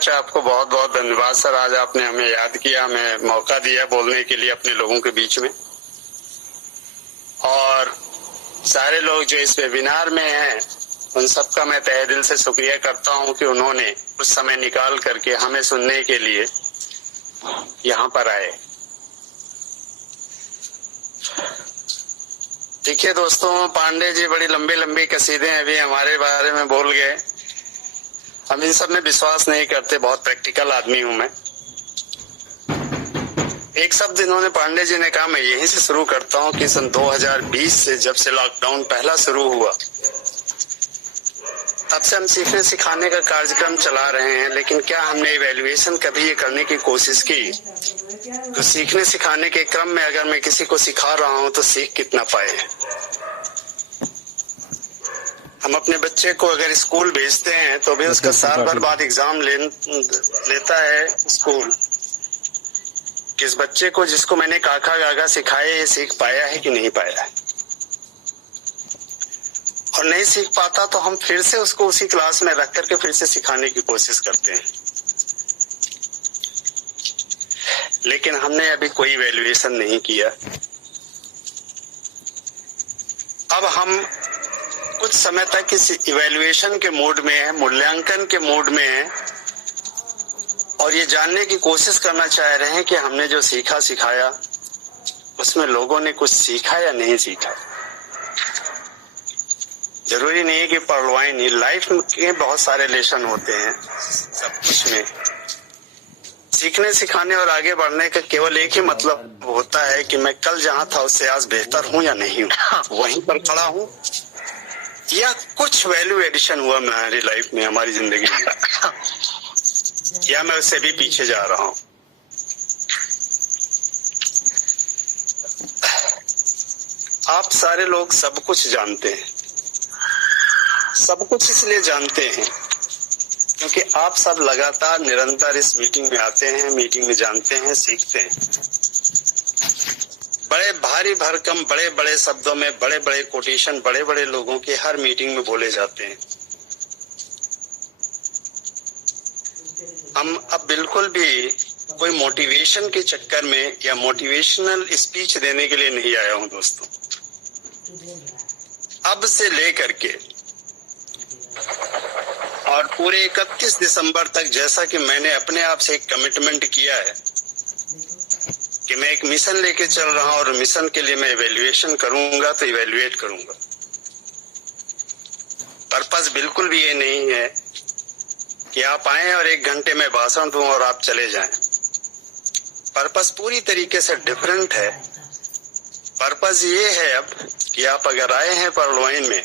अच्छा, आपको बहुत बहुत धन्यवाद सर। आज आपने हमें याद किया, हमें मौका दिया बोलने के लिए अपने लोगों के बीच में। और सारे लोग जो इस वेबिनार में हैं उन सबका मैं तहे दिल से शुक्रिया करता हूं कि उन्होंने कुछ समय निकाल करके हमें सुनने के लिए यहाँ पर आए। देखिए दोस्तों, पांडे जी बड़ी लंबी लंबी कसीदे अभी हमारे बारे में बोल गए। हम इन सब में विश्वास नहीं करते, बहुत प्रैक्टिकल आदमी हूं मैं। एक शब्द इन्होंने पांडे जी ने कहा, मैं यहीं से शुरू करता हूं कि सन 2020 से जब से लॉकडाउन पहला शुरू हुआ तब से हम सीखने सिखाने का कार्यक्रम चला रहे हैं। लेकिन क्या हमने इवैल्यूएशन कभी ये करने की कोशिश की तो सीखने सिखाने के क्रम में अगर मैं किसी को सिखा रहा हूं तो सीख कितना पाए। हम अपने बच्चे को अगर स्कूल भेजते हैं तो भी उसका साल भर बाद एग्जाम लेता है स्कूल। किस बच्चे को जिसको मैंने काका गागा सिखाए ये सीख पाया है कि नहीं पाया है, और नहीं सीख पाता तो हम फिर से उसको उसी क्लास में रख करके फिर से सिखाने की कोशिश करते हैं। लेकिन हमने अभी कोई इवैल्यूएशन नहीं किया। अब हम कुछ समय तक इस इवैल्यूएशन के मोड में है, मूल्यांकन के मोड में है, और ये जानने की कोशिश करना चाह रहे हैं कि हमने जो सीखा सिखाया उसमें लोगों ने कुछ सीखा या नहीं सीखा। जरूरी नहीं है कि पढ़वाएं नहीं, लाइफ के बहुत सारे लेसन होते हैं। सब कुछ में सीखने सिखाने और आगे बढ़ने का केवल एक ही मतलब होता है कि मैं कल जहां था उससे आज बेहतर हूं या नहीं हूं, वहीं पर खड़ा हूं, या कुछ वैल्यू एडिशन हुआ हमारी लाइफ में, हमारी जिंदगी में, या मैं उससे भी पीछे जा रहा हूं। आप सारे लोग सब कुछ जानते हैं। सब कुछ इसलिए जानते हैं क्योंकि आप सब लगातार निरंतर इस मीटिंग में आते हैं, मीटिंग में जानते हैं, सीखते हैं। बड़े भारी भरकम बड़े बड़े शब्दों में बड़े बड़े कोटेशन बड़े बड़े लोगों के हर मीटिंग में बोले जाते हैं। हम अब बिल्कुल भी कोई मोटिवेशन के चक्कर में या मोटिवेशनल स्पीच देने के लिए नहीं आया हूं दोस्तों। अब से लेकर के और पूरे 31 दिसंबर तक, जैसा कि मैंने अपने आप से एक कमिटमेंट किया है कि मैं एक मिशन लेके चल रहा हूं और मिशन के लिए मैं इवैल्यूएशन करूंगा तो इवैल्यूएट करूंगा। पर्पस बिल्कुल भी ये नहीं है कि आप आए और 1 घंटे में भाषण दूं और आप चले जाएं। पर्पस पूरी तरीके से डिफरेंट है। पर्पस ये है अब कि आप अगर आए हैं परलवाइन में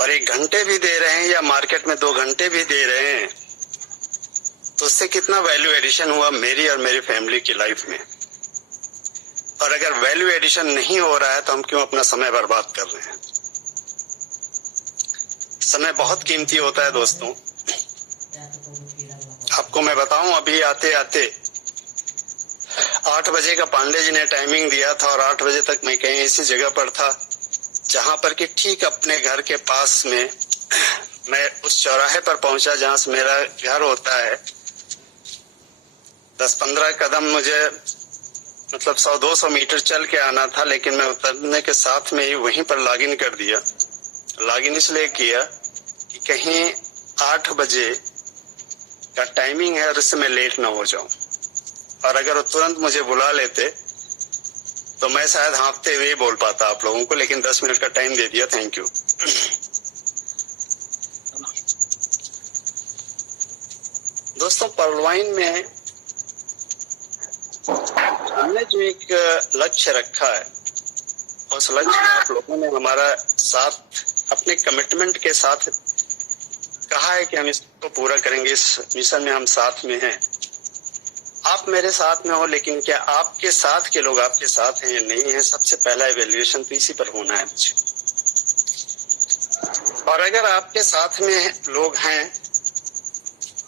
और 1 घंटे भी दे रहे हैं या मार्केट में 2 घंटे भी दे रहे हैं तो उससे कितना वैल्यू एडिशन हुआ मेरी और मेरी फैमिली की लाइफ में। और अगर वैल्यू एडिशन नहीं हो रहा है तो हम क्यों अपना समय बर्बाद कर रहे हैं। समय बहुत कीमती होता है दोस्तों। आपको मैं बताऊं, अभी आते आते 8 बजे का पांडे जी ने टाइमिंग दिया था और 8 बजे तक मैं कहीं ऐसी जगह पर था जहां पर कि ठीक अपने घर के पास में मैं उस चौराहे पर पहुंचा जहां से मेरा घर होता है। 10-15 कदम मुझे मतलब 100-200 मीटर चल के आना था, लेकिन मैं उतरने के साथ में ही वहीं पर लॉगिन कर दिया। लॉगिन इसलिए किया कि कहीं 8 बजे का टाइमिंग है और इससे मैं लेट ना हो जाऊं, और अगर वो तुरंत मुझे बुला लेते तो मैं शायद हाँफते हुए बोल पाता आप लोगों को, लेकिन 10 मिनट का टाइम दे दिया। Thank you. दोस्तों, परलवाइन में हमने जो एक लक्ष्य रखा है उस लक्ष्य में आप लोगों ने हमारा साथ अपने कमिटमेंट के साथ कहा है कि हम इसको पूरा करेंगे। इस मिशन में हम साथ में हैं। आप मेरे साथ में हो, लेकिन क्या आपके साथ के लोग आपके साथ हैं या नहीं है, सबसे पहला इवैल्यूएशन तो इसी पर होना है मुझे। और अगर आपके साथ में लोग हैं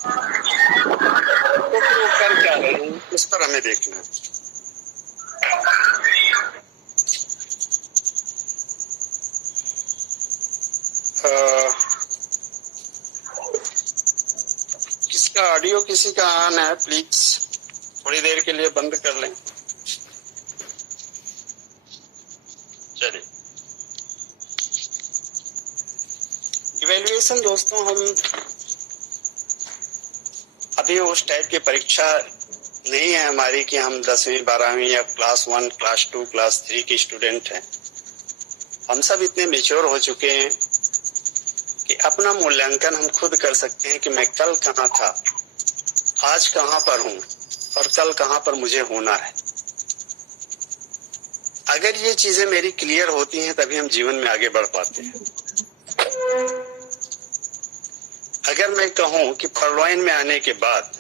तो फिर वो कर क्या रहे हैं इस पर हमें देखना है। किसका का ऑडियो किसी का ऑन है, प्लीज थोड़ी देर के लिए बंद कर लें। चलिए, इवैल्यूएशन दोस्तों, हम अभी उस टाइप की परीक्षा नहीं है हमारी कि हम 10वीं 12वीं या क्लास 1 क्लास 2 क्लास 3 के स्टूडेंट हैं। हम सब इतने मैच्योर हो चुके हैं कि अपना मूल्यांकन हम खुद कर सकते हैं कि मैं कल कहाँ था, आज कहाँ पर हूँ और कल कहाँ पर मुझे होना है। अगर ये चीजें मेरी क्लियर होती हैं तभी हम जीवन में आगे बढ़ पाते हैं। अगर मैं कहूं कि परलॉइन में आने के बाद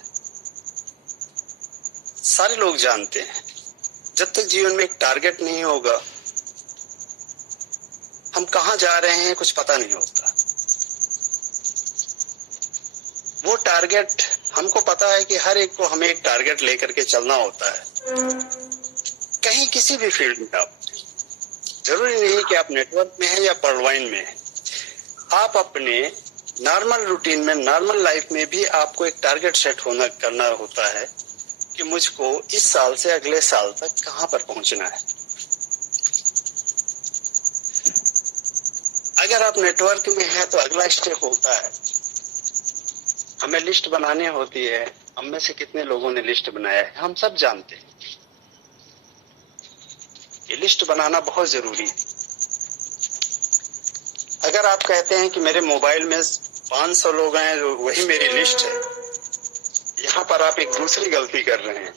सारे लोग जानते हैं, जब तक जीवन में एक टारगेट नहीं होगा, हम कहां जा रहे हैं कुछ पता नहीं होता। वो टारगेट, हमको पता है कि हर एक को हमें एक टारगेट लेकर के चलना होता है। कहीं किसी भी फील्ड में आप, जरूरी नहीं कि आप नेटवर्क में हैं या परलॉइन में हैं, आप अपने नॉर्मल रूटीन में, नॉर्मल लाइफ में भी आपको एक टारगेट सेट करना होता है कि मुझको इस साल से अगले साल तक कहां पर पहुंचना है। अगर आप नेटवर्क में हैं तो अगला स्टेप होता है, हमें लिस्ट बनानी होती है। हम में से कितने लोगों ने लिस्ट बनाया है, हम सब जानते हैं। ये लिस्ट बनाना बहुत जरूरी है। अगर आप कहते हैं कि मेरे मोबाइल में 500 लोग हैं, जो वही मेरी लिस्ट है, यहाँ पर आप एक दूसरी गलती कर रहे हैं।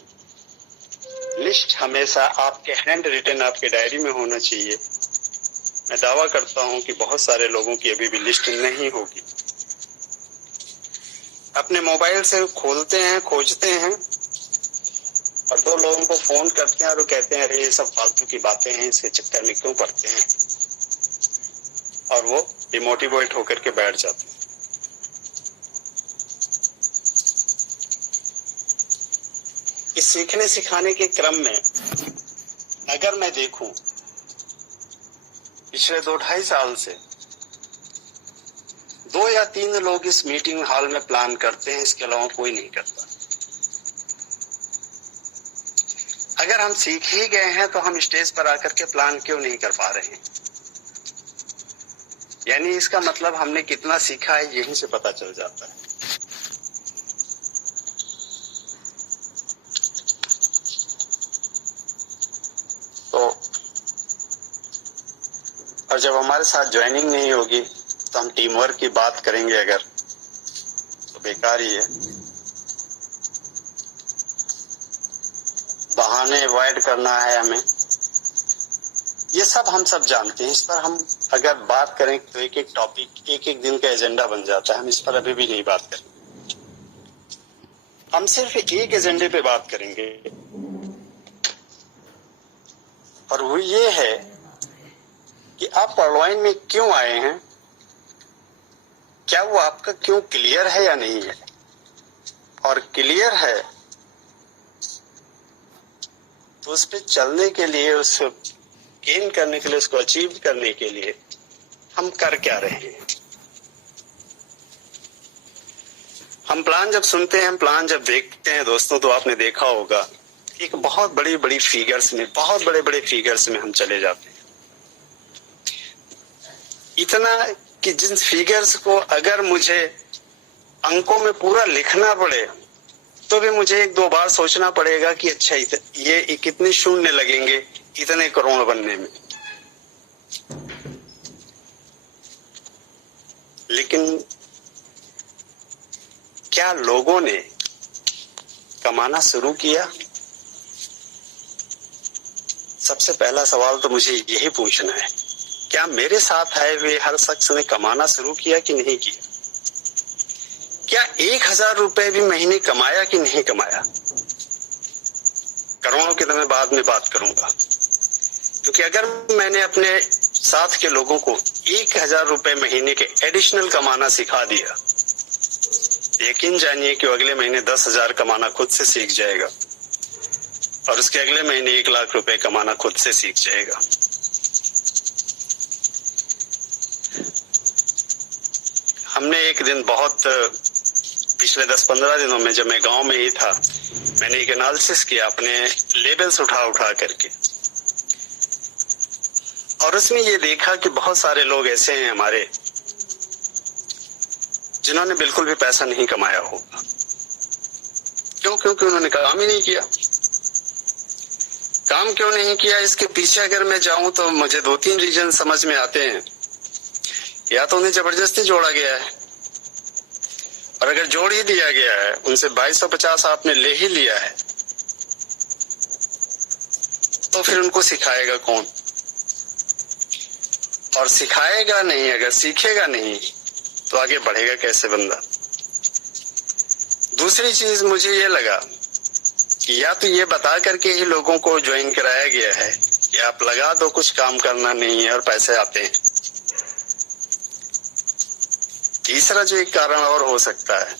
लिस्ट हमेशा आपके हैंड रिटन, आपके डायरी में होना चाहिए। मैं दावा करता हूं कि बहुत सारे लोगों की अभी भी लिस्ट नहीं होगी। अपने मोबाइल से खोलते हैं, खोजते हैं और 2 लोगों को फोन करते हैं और वो कहते हैं अरे ये सब फालतू की बातें हैं, इसके चक्कर में क्यों पड़ते हैं, और वो डिमोटिवेट होकर के बैठ जाते हैं। इस सीखने सिखाने के क्रम में अगर मैं देखूं पिछले 2-2.5 साल से 2 या 3 लोग इस मीटिंग हॉल में प्लान करते हैं, इसके अलावा कोई नहीं करता। अगर हम सीख ही गए हैं तो हम स्टेज पर आकर के प्लान क्यों नहीं कर पा रहे हैं? यानी इसका मतलब हमने कितना सीखा है यहीं से पता चल जाता है। तो और जब हमारे साथ ज्वाइनिंग नहीं होगी तो हम टीम वर्क की बात करेंगे अगर, तो बेकार ही है। बहाने अवॉइड करना है हमें, ये सब हम सब जानते हैं। इस पर हम अगर बात करें तो एक एक टॉपिक, एक एक दिन का एजेंडा बन जाता है। हम इस पर अभी भी नहीं बात करेंगे, हम सिर्फ एक एजेंडे पे बात करेंगे और वो ये है कि आप परलॉइन में क्यों आए हैं, क्या वो आपका क्यों क्लियर है या नहीं है। और क्लियर है तो उस पर चलने के लिए, उस गेन करने के लिए, उसको अचीव करने के लिए हम कर क्या रहे हैं। हम प्लान जब सुनते हैं, हम प्लान जब देखते हैं दोस्तों, तो आपने देखा होगा एक बहुत बड़ी बड़ी फिगर्स में, बहुत बड़े बड़े फिगर्स में हम चले जाते हैं। इतना कि जिन फिगर्स को अगर मुझे अंकों में पूरा लिखना पड़े तो भी मुझे 1-2 बार सोचना पड़ेगा कि अच्छा ये कितने शून्य लगेंगे इतने करोड़ बनने में। लेकिन क्या लोगों ने कमाना शुरू किया? सबसे पहला सवाल तो मुझे यही पूछना है, क्या मेरे साथ आए हुए हर शख्स ने कमाना शुरू किया कि नहीं किया? क्या 1000 रुपए भी महीने कमाया कि नहीं कमाया? करोड़ों की तो मैं बाद में बात करूंगा, क्योंकि अगर मैंने अपने साथ के लोगों को 1000 रुपए महीने के एडिशनल कमाना सिखा दिया, यकीन जानिए कि अगले महीने 10,000 कमाना खुद से सीख जाएगा और उसके अगले महीने 1 लाख रुपए कमाना खुद से सीख जाएगा। हमने एक दिन बहुत पिछले 10-15 दिनों में जब मैं गांव में ही था, मैंने एक एनालिसिस किया अपने लेबल्स उठा करके, और उसमें ये देखा कि बहुत सारे लोग ऐसे हैं हमारे जिन्होंने बिल्कुल भी पैसा नहीं कमाया होगा। क्यों? क्योंकि उन्होंने काम ही नहीं किया। काम क्यों नहीं किया, इसके पीछे अगर मैं जाऊं तो मुझे 2-3 रीजन समझ में आते हैं। या तो उन्हें जबरदस्ती जोड़ा गया है, और अगर जोड़ ही दिया गया है, उनसे 2250 आपने ले ही लिया है, तो फिर उनको सिखाएगा कौन? और सिखाएगा नहीं, अगर सीखेगा नहीं तो आगे बढ़ेगा कैसे बंदा? दूसरी चीज मुझे ये लगा कि या तो ये बता करके ही लोगों को ज्वाइन कराया गया है कि आप लगा दो, कुछ काम करना नहीं है और पैसे आते हैं। तीसरा जो एक कारण और हो सकता है,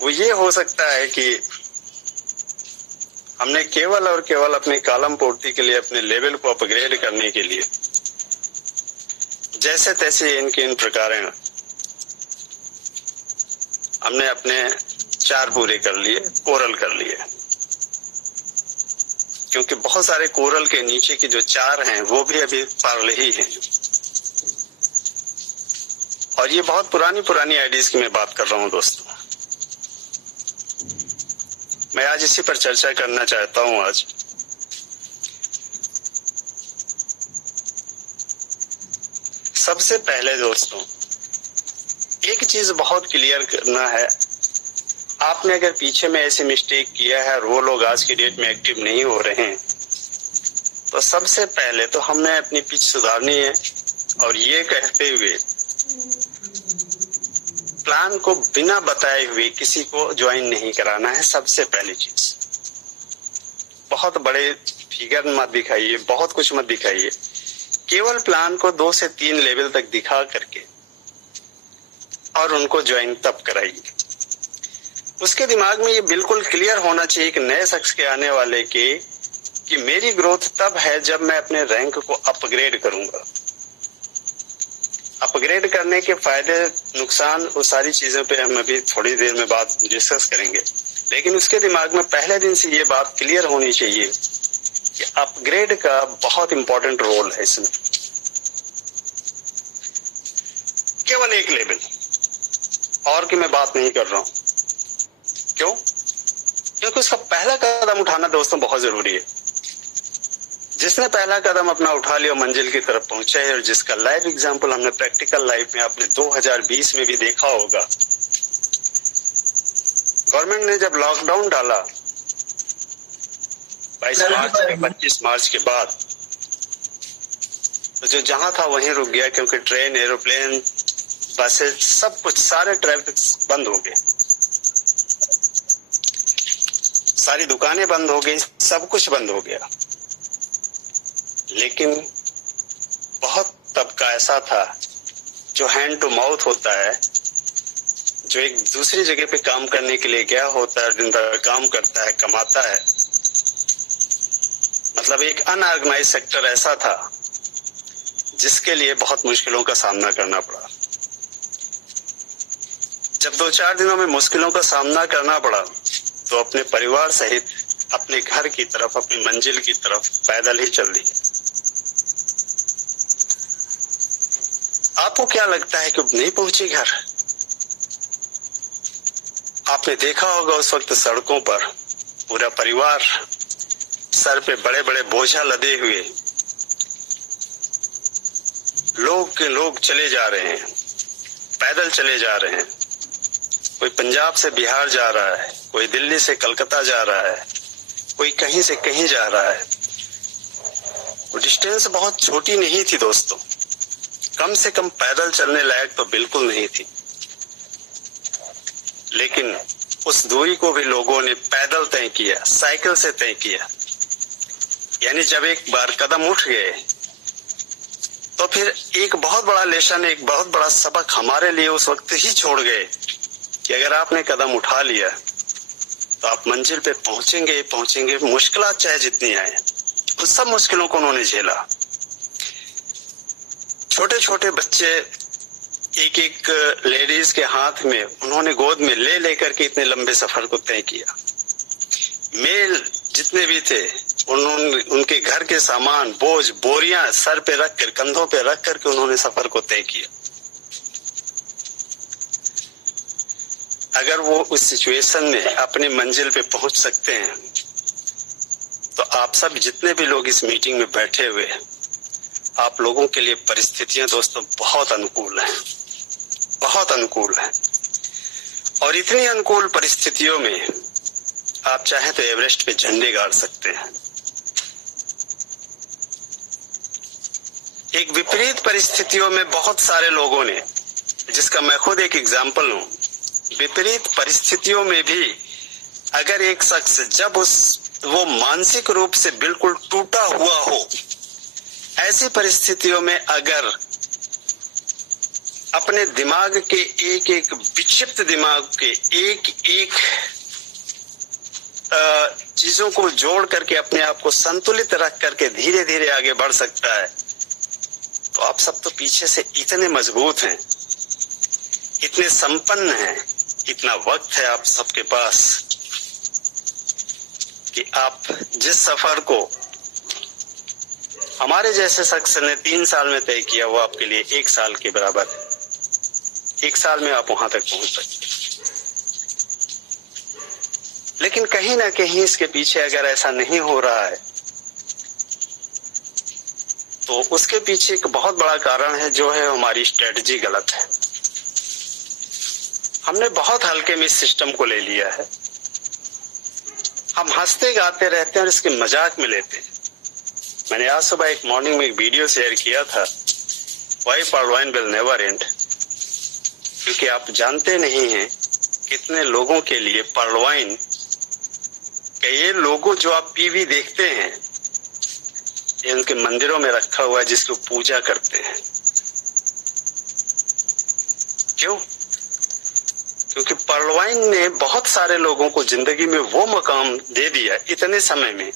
वो ये हो सकता है कि हमने केवल और केवल अपने कॉलम पूर्ति के लिए, अपने लेवल को अपग्रेड करने के लिए जैसे तैसे इनके इन प्रकार हमने अपने 4 पूरे कर लिए, कोरल कर लिए, क्योंकि बहुत सारे कोरल के नीचे की जो 4 हैं वो भी अभी पार्ले ही हैं। और ये बहुत पुरानी आइडियाज की मैं बात कर रहा हूं दोस्तों। मैं आज इसी पर चर्चा करना चाहता हूं। आज सबसे पहले दोस्तों एक चीज बहुत क्लियर करना है, आपने अगर पीछे में ऐसे मिस्टेक किया है और वो लोग आज की डेट में एक्टिव नहीं हो रहे हैं, तो सबसे पहले तो हमने अपनी पिच सुधारनी है, और ये कहते हुए प्लान को बिना बताए हुए किसी को ज्वाइन नहीं कराना है। सबसे पहली चीज, बहुत बड़े फिगर मत दिखाइए, बहुत कुछ मत दिखाइए, केवल प्लान को 2 से 3 लेवल तक दिखा करके और उनको ज्वाइन तब कराइए। उसके दिमाग में ये बिल्कुल क्लियर होना चाहिए एक नए शख्स के आने वाले के कि मेरी ग्रोथ तब है जब मैं अपने रैंक को अपग्रेड करूंगा। अपग्रेड करने के फायदे नुकसान, वो सारी चीजों पे हम अभी थोड़ी देर में बात डिस्कस करेंगे, लेकिन उसके दिमाग में पहले दिन से ये बात क्लियर होनी चाहिए कि अपग्रेड का बहुत इंपॉर्टेंट रोल है इसमें। केवल एक लेवल और की मैं बात नहीं कर रहा हूं। क्यों? क्योंकि उसका पहला कदम उठाना दोस्तों बहुत जरूरी है। जिसने पहला कदम अपना उठा लिया मंजिल की तरफ पहुंचा है, और जिसका लाइव एग्जांपल हमने प्रैक्टिकल लाइफ में आपने 2020 में भी देखा होगा। गवर्नमेंट ने जब लॉकडाउन डाला 22 मार्च या 25 मार्च के बाद, तो जो जहां था वहीं रुक गया, क्योंकि ट्रेन, एरोप्लेन, बसेस, सब कुछ, सारे ट्रैफिक बंद हो गए, सारी दुकानें बंद हो गई, सब कुछ बंद हो गया। लेकिन बहुत तबका ऐसा था जो हैंड टू माउथ होता है, जो एक दूसरी जगह पे काम करने के लिए गया होता है, दिन भर काम करता है, कमाता है। मतलब एक अनऑर्गेनाइज सेक्टर ऐसा था जिसके लिए बहुत मुश्किलों का सामना करना पड़ा। जब 2-4 दिनों में मुश्किलों का सामना करना पड़ा, तो अपने परिवार सहित अपने घर की तरफ, अपनी मंजिल की तरफ पैदल ही चल दिए। आपको क्या लगता है कि नहीं पहुंचे घर? आपने देखा होगा उस वक्त सड़कों पर पूरा परिवार सर पे बड़े बड़े बोझा लदे हुए, लोग के लोग चले जा रहे हैं, पैदल चले जा रहे हैं। कोई पंजाब से बिहार जा रहा है, कोई दिल्ली से कलकत्ता जा रहा है, कोई कहीं से कहीं जा रहा है। वो डिस्टेंस बहुत छोटी नहीं थी दोस्तों, कम से कम पैदल चलने लायक तो बिल्कुल नहीं थी। लेकिन उस दूरी को भी लोगों ने पैदल तय किया, साइकिल से तय किया। यानी जब एक बार कदम उठ गए, तो फिर एक बहुत बड़ा लेसन, एक बहुत बड़ा सबक हमारे लिए उस वक्त ही छोड़ गए कि अगर आपने कदम उठा लिया तो आप मंजिल पे पहुंचेंगे ही पहुंचेंगे, मुश्किलात चाहे जितनी आए। उस सब मुश्किलों को उन्होंने झेला। छोटे छोटे बच्चे एक एक लेडीज के हाथ में उन्होंने गोद में ले लेकर के इतने लंबे सफर को तय किया। मेल जितने भी थे उन्होंने उनके घर के सामान बोझ बोरियां सर पे रख कर कंधों पे रख करके उन्होंने सफर को तय किया। अगर वो उस सिचुएशन में अपनी मंजिल पे पहुंच सकते हैं तो आप सब जितने भी लोग इस मीटिंग में बैठे हुए हैं, आप लोगों के लिए परिस्थितियां दोस्तों बहुत अनुकूल हैं, बहुत अनुकूल हैं। और इतनी अनुकूल परिस्थितियों में आप चाहें तो एवरेस्ट पे झंडे गाड़ सकते हैं। एक विपरीत परिस्थितियों में बहुत सारे लोगों ने, जिसका मैं खुद एक एग्जाम्पल हूं, विपरीत परिस्थितियों में भी अगर एक शख्स जब वो मानसिक रूप से बिल्कुल टूटा हुआ हो, ऐसी परिस्थितियों में अगर अपने दिमाग के एक एक विक्षिप्त दिमाग के एक एक चीजों को जोड़ करके अपने आप को संतुलित रख करके धीरे धीरे आगे बढ़ सकता है, तो आप सब तो पीछे से इतने मजबूत हैं, इतने संपन्न हैं, इतना वक्त है आप सबके पास कि आप जिस सफर को हमारे जैसे शख्स ने 3 साल में तय किया वो आपके लिए 1 साल के बराबर है। 1 साल में आप वहां तक पहुंच सकते। लेकिन कहीं ना कहीं इसके पीछे अगर ऐसा नहीं हो रहा है तो उसके पीछे एक बहुत बड़ा कारण है, जो है हमारी स्ट्रेटजी गलत है। हमने बहुत हल्के में इस सिस्टम को ले लिया है। हम हंसते गाते रहते हैं और इसके मजाक में लेते हैं। मैंने आज सुबह एक मॉर्निंग में एक वीडियो शेयर किया था, why Pearlvine will never end, क्योंकि आप जानते नहीं हैं कितने लोगों के लिए पर्लवाइन के ये लोगो जो आप पीवी देखते हैं ये उनके मंदिरों में रखा हुआ है, जिसको पूजा करते हैं। क्यों? क्योंकि पर्लवाइन ने बहुत सारे लोगों को जिंदगी में वो मुकाम दे दिया इतने समय में,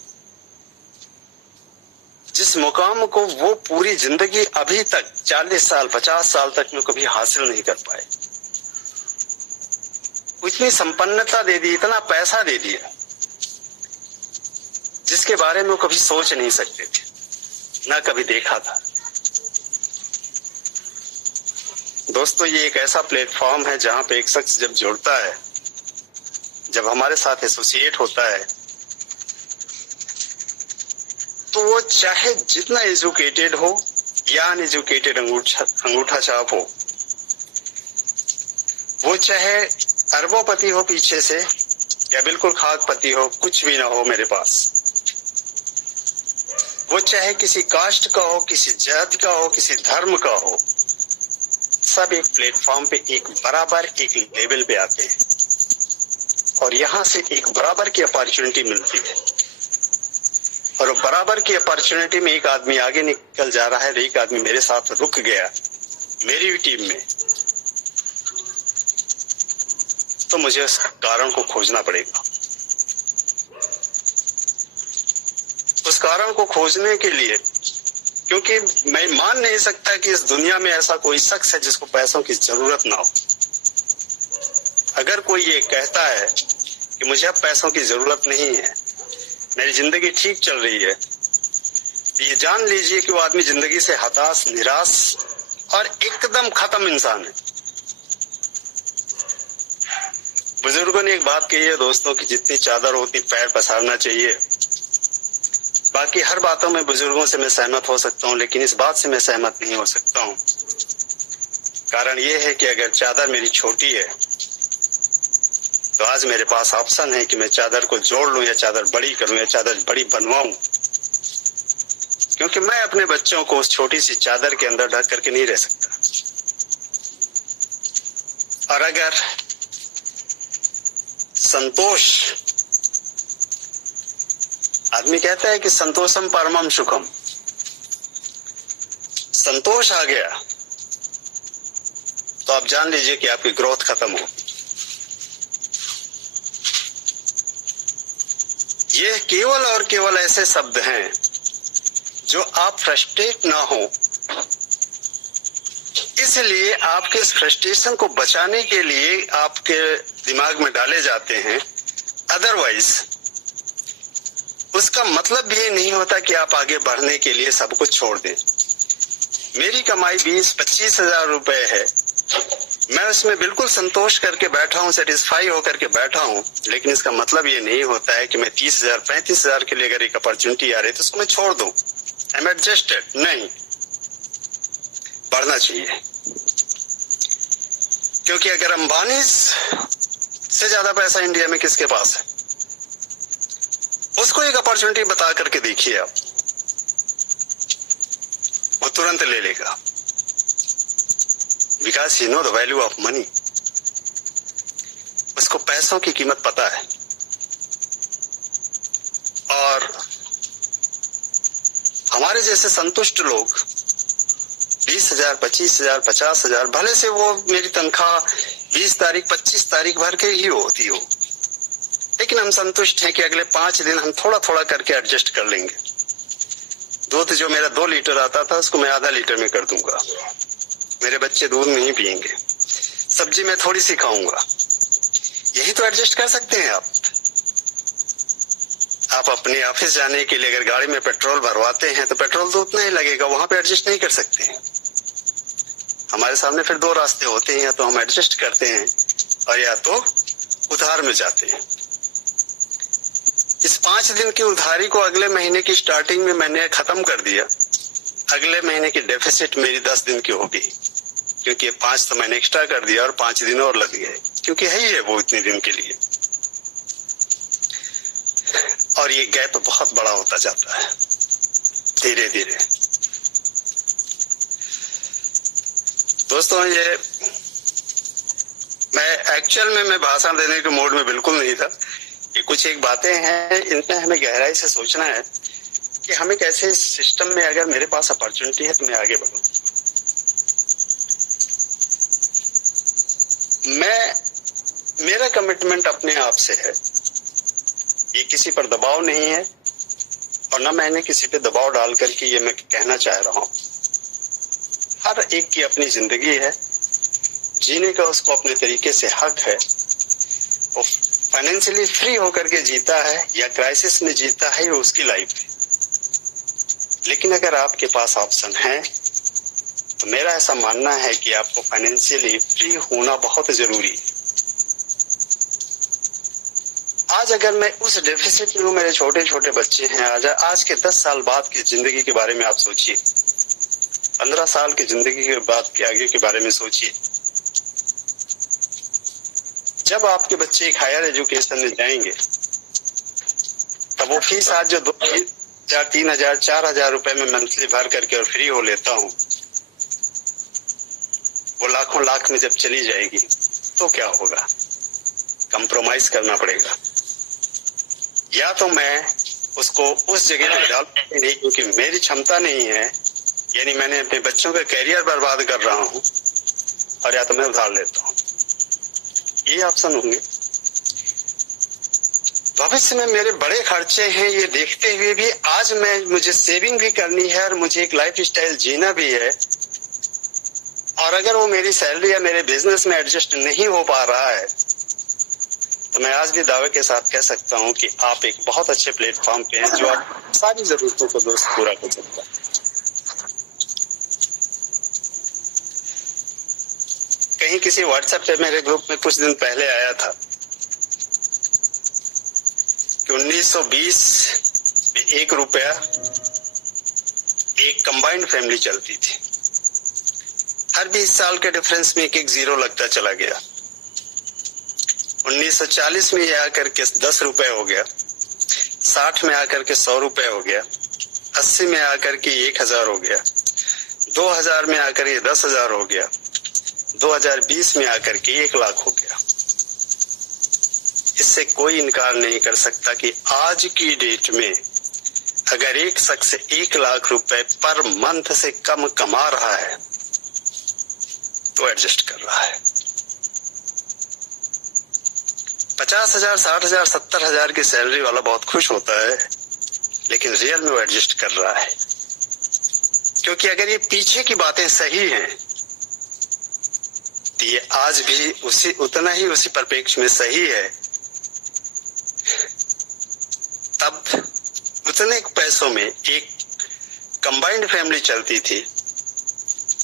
जिस मुकाम को वो पूरी जिंदगी अभी तक 40 साल 50 साल तक में कभी हासिल नहीं कर पाए। इतनी संपन्नता दे दी, इतना पैसा दे दिया जिसके बारे में वो कभी सोच नहीं सकते थे, ना कभी देखा था। दोस्तों, ये एक ऐसा प्लेटफॉर्म है जहां पे एक शख्स जब जुड़ता है, जब हमारे साथ एसोसिएट होता है, तो वो चाहे जितना एजुकेटेड हो या अनएजुकेटेड अंगूठा छाप हो, वो चाहे अरबोंपति हो पीछे से या बिल्कुल खाकपति हो, कुछ भी ना हो मेरे पास, वो चाहे किसी कास्ट का हो, किसी जाति का हो, किसी धर्म का हो, सब एक प्लेटफॉर्म पे एक बराबर एक लेवल पे आते हैं और यहां से एक बराबर की अपॉर्चुनिटी मिलती है। और बराबर की अपॉर्चुनिटी में एक आदमी आगे निकल जा रहा है, एक आदमी मेरे साथ रुक गया मेरी भी टीम में, तो मुझे उस कारण को खोजना पड़ेगा। उस कारण को खोजने के लिए, क्योंकि मैं मान नहीं सकता कि इस दुनिया में ऐसा कोई शख्स है जिसको पैसों की जरूरत ना हो। अगर कोई ये कहता है कि मुझे अब पैसों की जरूरत नहीं है, मेरी जिंदगी ठीक चल रही है, तो ये जान लीजिए कि वो आदमी जिंदगी से हताश, निराश और एकदम खत्म इंसान है। बुजुर्गों ने एक बात कही है दोस्तों कि जितनी चादर हो उतनी पैर पसारना चाहिए। बाकी हर बातों में बुजुर्गों से मैं सहमत हो सकता हूँ, लेकिन इस बात से मैं सहमत नहीं हो सकता हूँ। कारण ये है कि अगर चादर मेरी छोटी है तो आज मेरे पास ऑप्शन है कि मैं चादर को जोड़ लूं या चादर बड़ी करूं या चादर बड़ी बनवाऊं, क्योंकि मैं अपने बच्चों को उस छोटी सी चादर के अंदर ढक करके नहीं रह सकता। और अगर संतोष, आदमी कहता है कि संतोषम परमम सुखम, संतोष आ गया तो आप जान लीजिए कि आपकी ग्रोथ खत्म हो। ये केवल और केवल ऐसे शब्द हैं जो आप फ्रस्ट्रेट ना हो, इस इसलिए आपके इस फ्रस्ट्रेशन को बचाने के लिए आपके दिमाग में डाले जाते हैं। अदरवाइज उसका मतलब ये नहीं होता कि आप आगे बढ़ने के लिए सब कुछ छोड़ दें। मेरी कमाई 20-25 हजार रुपए है, मैं उसमें बिल्कुल संतोष करके बैठा हूँ, सेटिस्फाई होकर के बैठा हूँ, लेकिन इसका मतलब ये नहीं होता है कि मैं 30,000-35 हजार के लिए अगर एक अपॉर्चुनिटी आ रही है तो उसको मैं छोड़ दूं। I am adjusted. नहीं, बढ़ना चाहिए, क्योंकि अगर अंबानी से ज्यादा पैसा इंडिया में किसके पास है, उसको एक अपॉर्चुनिटी बता करके देखिए आप, वो तुरंत ले लेगा। Because you know the value of money. उसको पैसों की कीमत पता है। और हमारे जैसे संतुष्ट लोग 20,000, 25,000, 50,000, भले से वो मेरी तनख्वाह 20 तारीख 25 तारीख भर के ही होती हो, लेकिन हम संतुष्ट हैं कि अगले 5 दिन हम थोड़ा थोड़ा करके एडजस्ट कर लेंगे। दूध जो मेरा 2 लीटर आता था उसको मैं आधा लीटर में कर दूंगा। मेरे बच्चे दूध नहीं पिएंगे, सब्जी मैं थोड़ी सी खाऊंगा। यही तो एडजस्ट कर सकते हैं आप। आप अपने ऑफिस जाने के लिए अगर गाड़ी में पेट्रोल भरवाते हैं तो पेट्रोल तो उतना ही लगेगा, वहां पे एडजस्ट नहीं कर सकते हैं। हमारे सामने फिर 2 रास्ते होते हैं, या तो हम एडजस्ट करते हैं और या तो उधार में जाते हैं। इस 5 दिन की उधारी को अगले महीने की स्टार्टिंग में मैंने खत्म कर दिया। अगले महीने की डेफिसिट मेरी 10 दिन की होगी, क्योंकि 5 तो मैंने एक्स्ट्रा कर दिया और 5 दिन और लग गए, क्योंकि है ही है वो इतने दिन के लिए। और ये गैप बहुत बड़ा होता जाता है धीरे धीरे। दोस्तों, ये मैं एक्चुअल में मैं भाषण देने के मूड में बिल्कुल नहीं था। ये कुछ एक बातें हैं, इनमें हमें गहराई से सोचना है कि हमें कैसे इस सिस्टम में, अगर मेरे पास अपॉर्चुनिटी है तो मैं आगे बढ़ूं। मेरा कमिटमेंट अपने आप से है, ये किसी पर दबाव नहीं है और न मैंने किसी पे दबाव डाल करके ये मैं कहना चाह रहा हूं। हर एक की अपनी जिंदगी है, जीने का उसको अपने तरीके से हक है। वो फाइनेंशियली फ्री होकर के जीता है या क्राइसिस में जीता है, वो उसकी लाइफ है। लेकिन अगर आपके पास ऑप्शन है तो मेरा ऐसा मानना है कि आपको फाइनेंशियली फ्री होना बहुत जरूरी है। आज अगर मैं उस डेफिसिट में हूँ, मेरे छोटे छोटे बच्चे हैं, आज के 10 साल बाद की जिंदगी के बारे में आप सोचिए, 15 साल की जिंदगी के बाद के आगे के बारे में सोचिए। जब आपके बच्चे एक हायर एजुकेशन में जाएंगे तब वो फीस आज जो 2,000, 3,000, 4,000 रुपए में मंथली भर करके और फ्री हो लेता हूँ, वो लाखों लाख में जब चली जाएगी तो क्या होगा? कंप्रोमाइज करना पड़ेगा। या तो मैं उसको उस जगह पे डाल नहीं, क्योंकि मेरी क्षमता नहीं है, यानी मैंने अपने बच्चों का कैरियर बर्बाद कर रहा हूं, और या तो मैं उधार लेता हूं। ये ऑप्शन होंगे। भविष्य में मेरे बड़े खर्चे हैं, ये देखते हुए भी आज मुझे सेविंग भी करनी है और मुझे एक लाइफ स्टाइल जीना भी है। और अगर वो मेरी सैलरी या मेरे बिजनेस में एडजस्ट नहीं हो पा रहा है तो मैं आज भी दावे के साथ कह सकता हूं कि आप एक बहुत अच्छे प्लेटफॉर्म पे हैं जो आप सारी जरूरतों को दोस्त पूरा कर सकता है। कहीं किसी व्हाट्सएप पे मेरे ग्रुप में कुछ दिन पहले आया था कि 1920 में 1 रुपया एक कंबाइंड फैमिली चलती थी। हर 20 साल के डिफरेंस में एक एक जीरो लगता चला गया। 1940 में यह आकर के 10 रुपए हो गया, 60 में आकर के 100 रुपए हो गया, 80 में आकर के 1,000 हो गया, 2000 में आकर के 10,000 हो गया, 2020 में आकर के 1 लाख हो गया। इससे कोई इनकार नहीं कर सकता कि आज की डेट में अगर एक शख्स 1 लाख रुपए पर मंथ से कम कमा रहा है तो एडजस्ट कर रहा है। 50,000, 60,000, 70,000 की सैलरी वाला बहुत खुश होता है, लेकिन रियल में वो एडजस्ट कर रहा है। क्योंकि अगर ये पीछे की बातें सही हैं तो ये आज भी उतना ही उसी परिप्रेक्ष्य में सही है। तब उतने पैसों में एक कंबाइंड फैमिली चलती थी,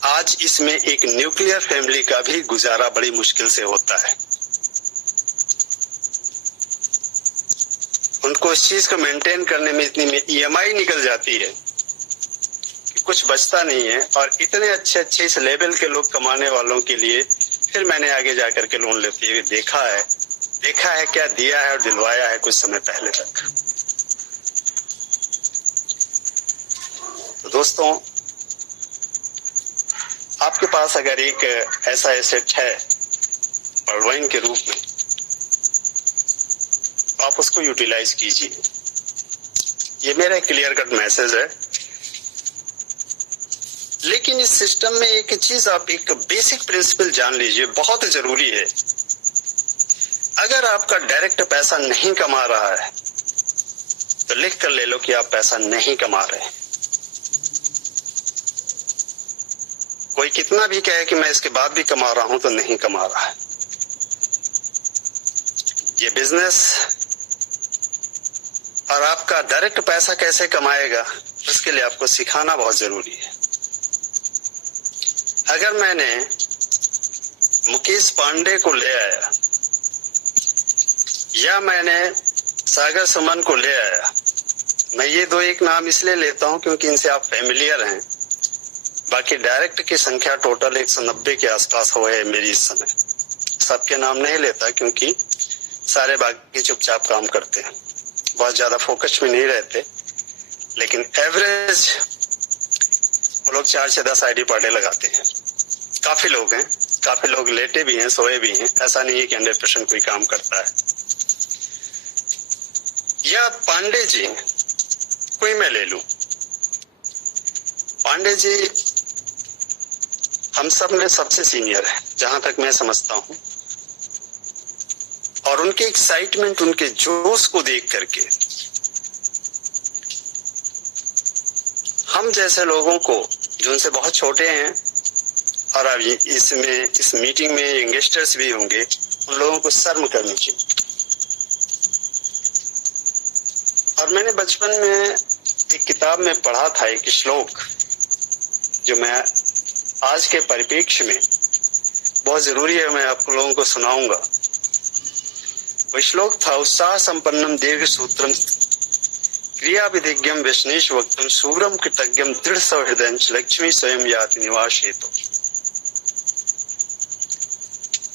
आज इसमें एक न्यूक्लियर फैमिली का भी गुजारा बड़ी मुश्किल से होता है। उनको इस चीज को मेंटेन करने में इतनी EMI निकल जाती है कि कुछ बचता नहीं है। और इतने अच्छे इस लेवल के लोग कमाने वालों के लिए फिर मैंने आगे जाकर के लोन लेते हुए देखा है क्या दिया है और दिलवाया है कुछ समय पहले तक। तो दोस्तों, आपके पास अगर एक ऐसा एसेट है पॉइंट के रूप में, तो आप उसको यूटिलाइज कीजिए। ये मेरा क्लियर कट मैसेज है। लेकिन इस सिस्टम में एक चीज, आप एक बेसिक प्रिंसिपल जान लीजिए, बहुत जरूरी है। अगर आपका डायरेक्ट पैसा नहीं कमा रहा है तो लिख कर ले लो कि आप पैसा नहीं कमा रहे हैं। कोई कितना भी कहे कि मैं इसके बाद भी कमा रहा हूं, तो नहीं कमा रहा है। ये बिजनेस और आपका डायरेक्ट पैसा कैसे कमाएगा, उसके लिए आपको सिखाना बहुत जरूरी है। अगर मैंने मुकेश पांडे को ले आया या मैंने सागर सुमन को ले आया, मैं ये दो एक नाम इसलिए लेता हूं क्योंकि इनसे आप फेमिलियर हैं। बाकी डायरेक्ट की संख्या टोटल 190 के आसपास हो है मेरी इस समय। सबके नाम नहीं लेता क्योंकि सारे बाकी चुपचाप काम करते हैं, बहुत ज्यादा फोकस में नहीं रहते। लेकिन एवरेज वो लोग 4 से 10 ID पर डे लगाते हैं। काफी लोग हैं, काफी लोग लेटे भी हैं, सोए भी हैं। ऐसा नहीं है कि 100% कोई काम करता है। या पांडे जी कोई मैं ले लूं, पांडे जी हम सब में सबसे सीनियर है जहां तक मैं समझता हूं। और उनके एक्साइटमेंट, उनके जोश को देख करके हम जैसे लोगों को जो उनसे बहुत छोटे हैं, और अब इस मीटिंग में यंगस्टर्स भी होंगे, उन लोगों को शर्म करनी चाहिए। और मैंने बचपन में एक किताब में पढ़ा था एक श्लोक, जो मैं आज के परिप्रेक्ष्य में बहुत जरूरी है, मैं आप लोगों को सुनाऊंगा। वो श्लोक था, उत्साह संपन्नम दीर्घ सूत्रम क्रिया विधिज्ञम व्यसनेश वक्तम सूरम कृतज्ञम दृढ़ सौहृदय लक्ष्मी स्वयं याति निवास हेतु।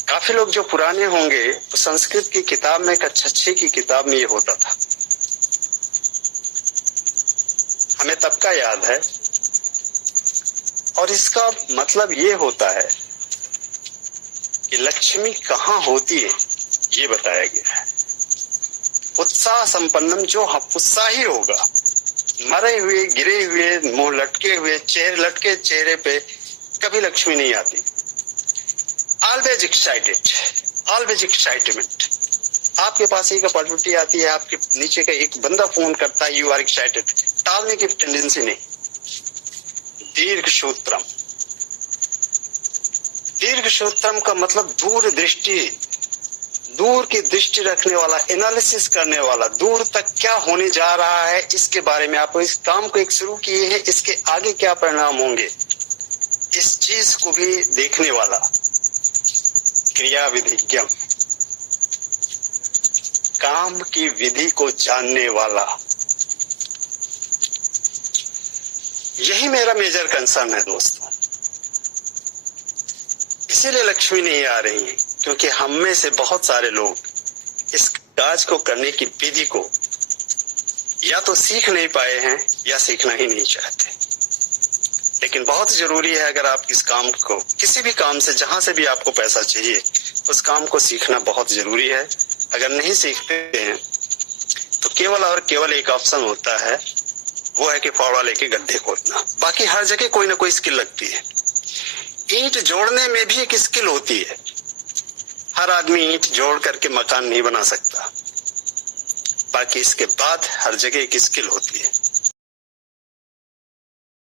काफी लोग जो पुराने होंगे, तो संस्कृत की किताब में, कक्षा 6 की किताब में ये होता था। हमें तब का याद है। और इसका मतलब ये होता है कि लक्ष्मी कहाँ होती है, ये बताया गया है। उत्साह संपन्नम, जो उत्साही होगा, मरे हुए, गिरे हुए, मुंह लटके हुए, लटके चेहरे पे कभी लक्ष्मी नहीं आती। Always excited, always excitement. आपके पास एक अपॉर्चुनिटी आती है, आपके नीचे का एक बंदा फोन करता है, यू आर एक्साइटेड, टालने की टेंडेंसी नहीं। दीर्घ सूत्रम, दीर्घ सूत्रम का मतलब दूर दृष्टि, दूर की दृष्टि रखने वाला, एनालिसिस करने वाला, दूर तक क्या होने जा रहा है इसके बारे में। आप इस काम को एक शुरू किए हैं, इसके आगे क्या परिणाम होंगे, इस चीज को भी देखने वाला। क्रिया विधिज्ञम, काम की विधि को जानने वाला। यही मेरा मेजर कंसर्न है दोस्तों। इसीलिए लक्ष्मी नहीं आ रही है, क्योंकि हम में से बहुत सारे लोग इस काज को करने की विधि को या तो सीख नहीं पाए हैं या सीखना ही नहीं चाहते। लेकिन बहुत जरूरी है, अगर आप इस काम को, किसी भी काम से, जहां से भी आपको पैसा चाहिए, उस काम को सीखना बहुत जरूरी है। अगर नहीं सीखते हैं तो केवल और केवल एक ऑप्शन होता है, वो है कि फावड़ा लेके गड्ढे खोदना। बाकी हर जगह कोई ना कोई स्किल लगती है। ईंट जोड़ने में भी एक स्किल होती है। हर आदमी ईंट जोड़ करके मकान नहीं बना सकता। बाकी इसके बाद हर जगह एक स्किल होती है।